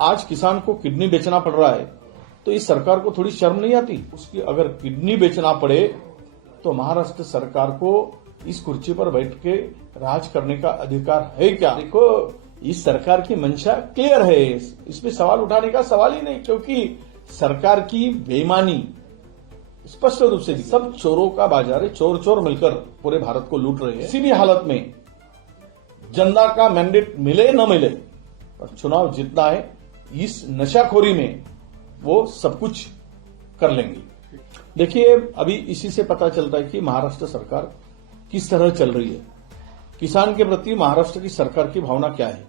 आज किसान को किडनी बेचना पड़ रहा है तो इस सरकार को थोड़ी शर्म नहीं आती? उसकी अगर किडनी बेचना पड़े तो महाराष्ट्र सरकार को इस कुर्सी पर बैठ के राज करने का अधिकार है क्या? देखो, इस सरकार की मंशा क्लियर है, इसमें सवाल उठाने का सवाल ही नहीं, क्योंकि सरकार की बेईमानी स्पष्ट रूप से सब चोरों का बाजार है। चोर चोर मिलकर पूरे भारत को लूट रहे हैं। किसी भी हालत में जनता का मैंडेट मिले न मिले और चुनाव जीतना है, इस नशाखोरी में वो सब कुछ कर लेंगे। देखिए, अभी इसी से पता चलता है कि महाराष्ट्र सरकार किस तरह चल रही है। किसान के प्रति महाराष्ट्र की सरकार की भावना क्या है।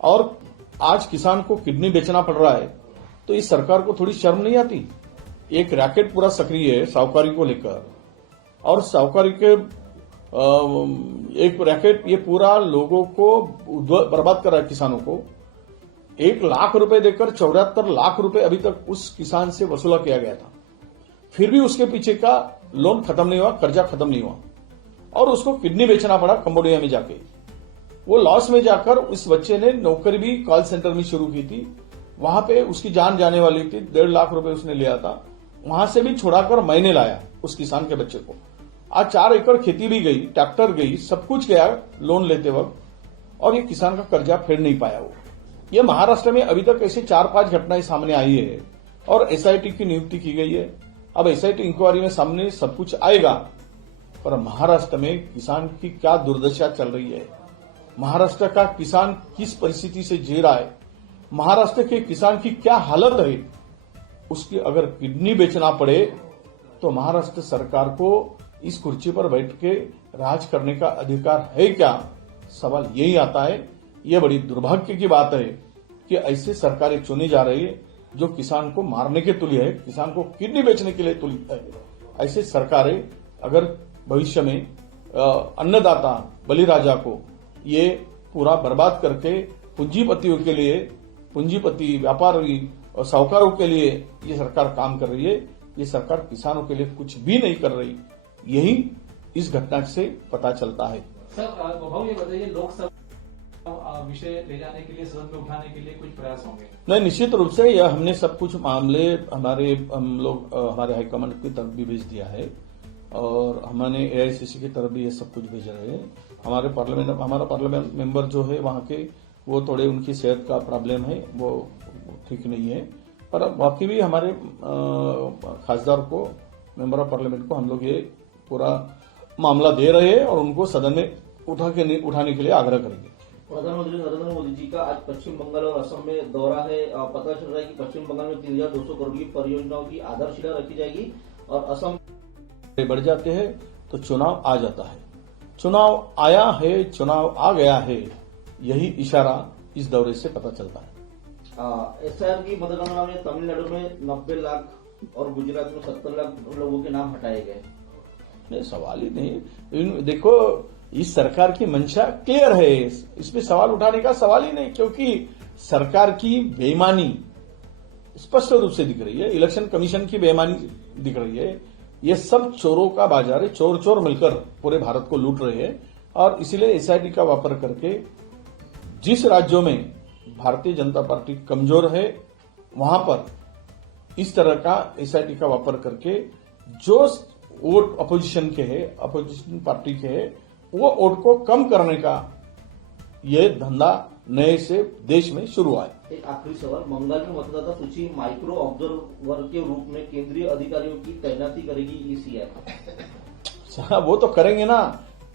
और आज किसान को किडनी बेचना पड़ रहा है तो इस सरकार को थोड़ी शर्म नहीं आती? एक रैकेट पूरा सक्रिय है साहूकारी को लेकर, और साहूकारी के एक रैकेट ये पूरा लोगों को बर्बाद कर रहा है। किसानों को 1 लाख रुपए देकर 74 लाख रुपए अभी तक उस किसान से वसूला किया गया था, फिर भी उसके पीछे का लोन खत्म नहीं हुआ, कर्जा खत्म नहीं हुआ, और उसको किडनी बेचना पड़ा कंबोडिया में जाके। वो लॉस में जाकर उस बच्चे ने नौकरी भी कॉल सेंटर में शुरू की थी, वहां पे उसकी जान जाने वाली थी। 1.5 लाख रुपए उसने लिया था, वहां से भी छुड़ाकर मैंने लाया उस किसान के बच्चे को। आज 4 एकड़ खेती भी गई, ट्रैक्टर गई, सब कुछ गया लोन लेते वक्त, और ये किसान का कर्जा फेर नहीं पाया वो। ये महाराष्ट्र में अभी तक ऐसी 4-5 घटनाएं सामने आई है और एसआईटी की नियुक्ति की गई है। अब एसआईटी इंक्वायरी में सामने सब कुछ आएगा, पर महाराष्ट्र में किसान की क्या दुर्दशा चल रही है, महाराष्ट्र का किसान किस परिस्थिति से जी रहा है, महाराष्ट्र के किसान की क्या हालत है, उसकी अगर किडनी बेचना पड़े तो महाराष्ट्र सरकार को इस कुर्सी पर बैठ के राज करने का अधिकार है क्या? सवाल यही आता है। यह बड़ी दुर्भाग्य की बात है कि ऐसे सरकारें चुनी जा रही है जो किसान को मारने के तुल्य है, किसान को किडनी बेचने के लिए तुल्य है। ऐसे सरकारें अगर भविष्य में अन्नदाता बलिराजा को ये पूरा बर्बाद करके पूंजीपतियों के लिए, पूंजीपति व्यापारी और साहूकारों के लिए ये सरकार काम कर रही है, ये सरकार किसानों के लिए कुछ भी नहीं कर रही, यही इस घटना से पता चलता है। सर, वैभव ये बताइए, लोकसभा विषय ले जाने के लिए, सदन में उठाने के लिए कुछ प्रयास होंगे? नहीं, निश्चित रूप से यह हमने सब कुछ मामले हमारे हाईकमांड की तरफ भी भेज दिया है, और हमने एआईसीसी की तरफ भी ये सब कुछ भेज रहे हैं। हमारा पार्लियामेंट मेंबर जो है वहां के, वो थोड़े उनकी सेहत का प्रॉब्लम है, वो ठीक नहीं है, पर बाकी भी हमारे खासदार को, मेंबर ऑफ पार्लियामेंट को हम लोग ये पूरा मामला दे रहे हैं और उनको सदन में उठाने के लिए आग्रह करेंगे। प्रधानमंत्री नरेंद्र मोदी जी का आज पश्चिम बंगाल और असम में दौरा है। पता चल रहा है कि पश्चिम बंगाल में 3200 करोड़ की परियोजनाओं की आधारशिला रखी जाएगी और असम बढ़ जाते हैं तो चुनाव आ जाता है। चुनाव आया है, चुनाव आ गया है, यही इशारा इस दौरे से पता चलता है। एसआईआर की मतगणना में तमिलनाडु में 90 लाख और गुजरात में 70 लाख लोगों के नाम हटाए गए। नहीं, सवाल ही नहीं। देखो, इस सरकार की मंशा क्लियर है, इसमें सवाल उठाने का सवाल ही नहीं, क्योंकि सरकार की बेईमानी स्पष्ट रूप से दिख रही है, इलेक्शन कमीशन की बेईमानी दिख रही है। ये सब चोरों का बाजार है, चोर चोर मिलकर पूरे भारत को लूट रहे हैं, और इसीलिए एसआईटी का वापर करके जिस राज्यों में भारतीय जनता पार्टी कमजोर है वहां पर इस तरह का एसआईटी का वापर करके जो वोट अपोजिशन के है, अपोजिशन पार्टी के है, वो वोट को कम करने का ये धंधा नए से देश में शुरू हुआ है। एक आखिरी सवाल, बंगाल में मतदाता सूची माइक्रो ऑब्जर्वर के रूप में केंद्रीय अधिकारियों की तैनाती करेगी ईसीआई। वो तो करेंगे ना।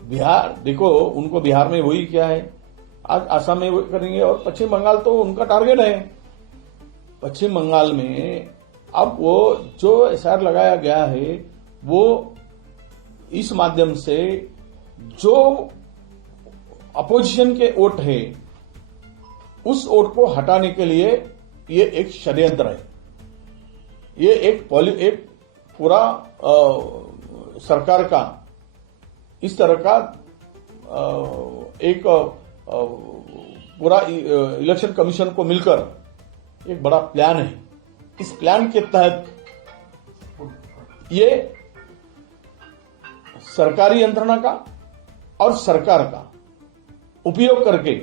बिहार देखो, उनको बिहार में वही क्या है, आज आसाम में वही करेंगे, और पश्चिम बंगाल तो उनका टारगेट है। पश्चिम बंगाल में अब वो जो एसआईआर लगाया गया है, वो इस माध्यम से जो अपोजिशन के वोट है उस वोट को हटाने के लिए ये एक षड्यंत्र है। ये एक पूरा सरकार का इस तरह का एक पूरा इलेक्शन कमीशन को मिलकर एक बड़ा प्लान है। इस प्लान के तहत ये सरकारी यंत्रणा का और सरकार का उपयोग करके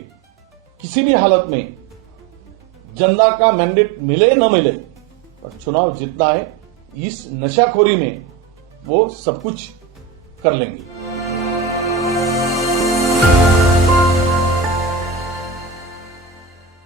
किसी भी हालत में जनता का मैंडेट मिले न मिले, पर चुनाव जीतना है। इस नशाखोरी में वो सब कुछ कर लेंगे।